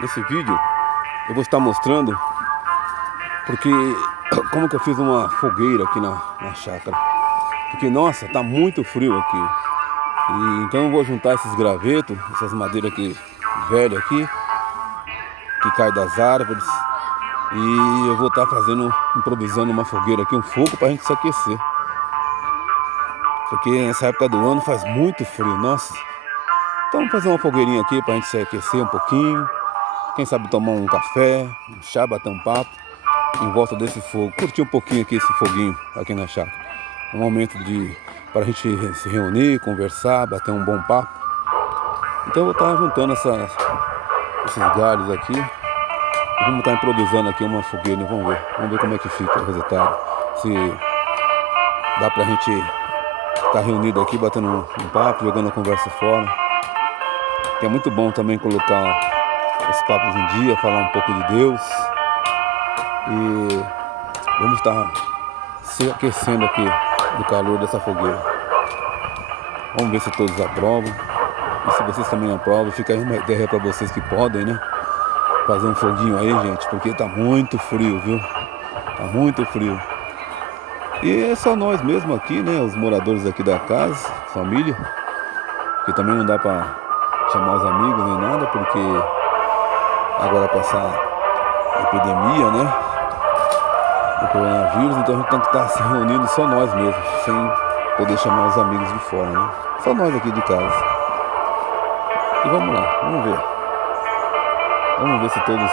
Nesse vídeo eu vou estar mostrando porque como que eu fiz uma fogueira aqui na chácara. Porque nossa, tá muito frio aqui. E então eu vou juntar esses gravetos, essas madeiras aqui velhas aqui, que cai das árvores. E eu vou estar improvisando uma fogueira aqui, um fogo pra gente se aquecer. Porque nessa época do ano faz muito frio, nossa. Então vamos fazer uma fogueirinha aqui pra gente se aquecer um pouquinho. Quem sabe tomar um café, um chá, bater um papo em volta desse fogo. Curtir um pouquinho aqui esse foguinho aqui na chácara. Um momento para a gente se reunir, conversar, bater um bom papo. Então eu vou estar juntando esses galhos aqui. E vamos estar improvisando aqui uma fogueira. Vamos ver como é que fica o resultado. Se dá pra gente estar reunido aqui, batendo um papo, jogando a conversa fora. Que é muito bom também colocar os papos em dia, falar um pouco de Deus. E vamos estar se aquecendo aqui do calor dessa fogueira. Vamos ver se todos aprovam. E se vocês também aprovam, fica aí uma ideia para vocês que podem, né? Fazer um foguinho aí, gente, porque tá muito frio, viu? Tá muito frio. E é só nós mesmo aqui, né? Os moradores aqui da casa, família. Que também não dá para chamar os amigos nem nada, porque agora passar a epidemia, né? O coronavírus, então a gente tem que estar se reunindo só nós mesmos, sem poder chamar os amigos de fora, né? Só nós aqui de casa. E vamos lá, vamos ver. Vamos ver se todos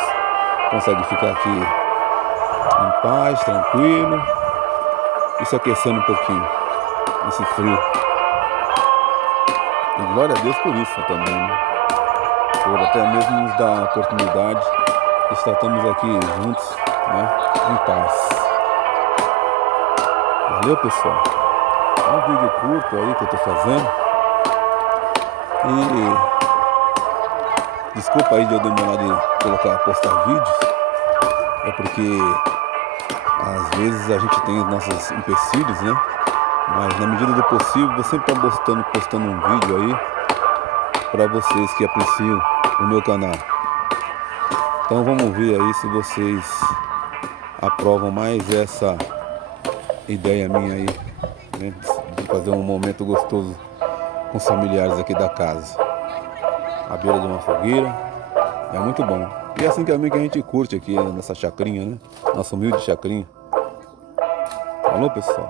conseguem ficar aqui em paz, tranquilo e se aquecendo um pouquinho nesse frio. E glória a Deus por isso também, né? Por até mesmo nos dar a oportunidade de estarmos aqui juntos, né? Em paz. Valeu, pessoal. É um vídeo curto aí que eu tô fazendo. E desculpa aí de eu demorar de postar vídeos. É porque às vezes a gente tem os nossos empecilhos, né? Mas na medida do possível eu sempre estou postando um vídeo aí para vocês que apreciam o meu canal. Então vamos ver aí se vocês aprovam mais essa ideia minha aí, né? De fazer um momento gostoso com os familiares aqui da casa. À beira de uma fogueira. É muito bom. E é assim que a gente curte aqui nessa chacrinha, né? Nossa humilde chacrinha. Falou, pessoal?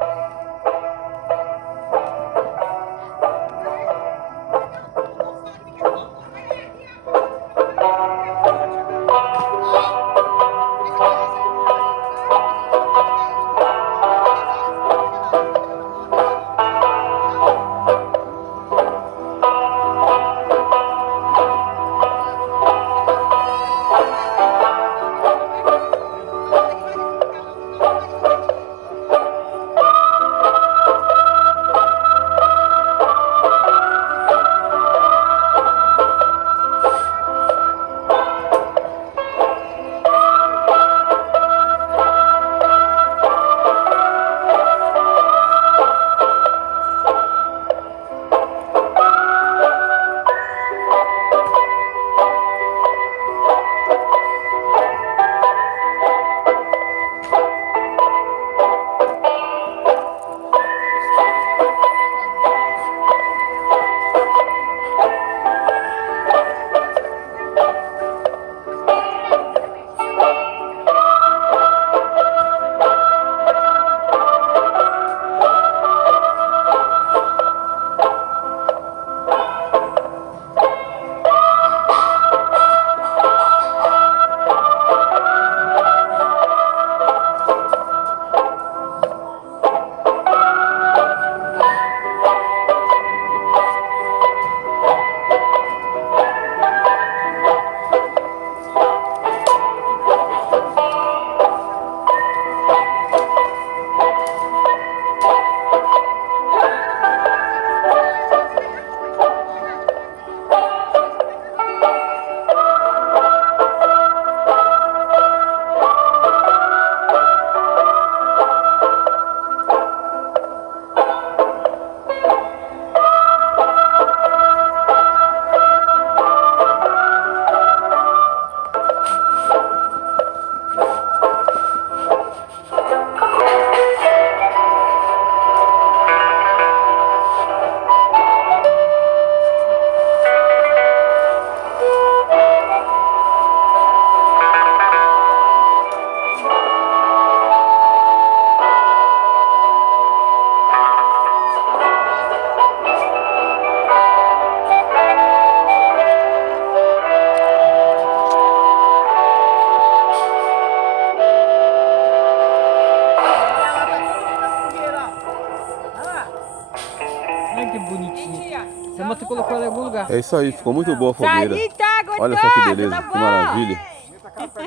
colocou ela em algum lugar. É isso aí, ficou muito boa a fogueira. Tá gostoso, Olha só que beleza, tá que bom. maravilha.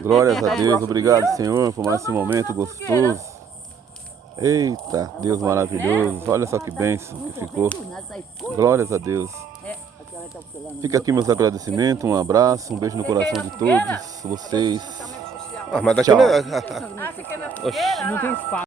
Glórias a Deus, obrigado Senhor por mais esse momento gostoso. Eita, Deus maravilhoso, olha só que bênção que ficou. Glórias a Deus. Fica aqui meus agradecimentos, um abraço, um beijo no coração de todos vocês. Mas daqui Tchau. não é... Ah, fica na fogueira, Não tem espaço.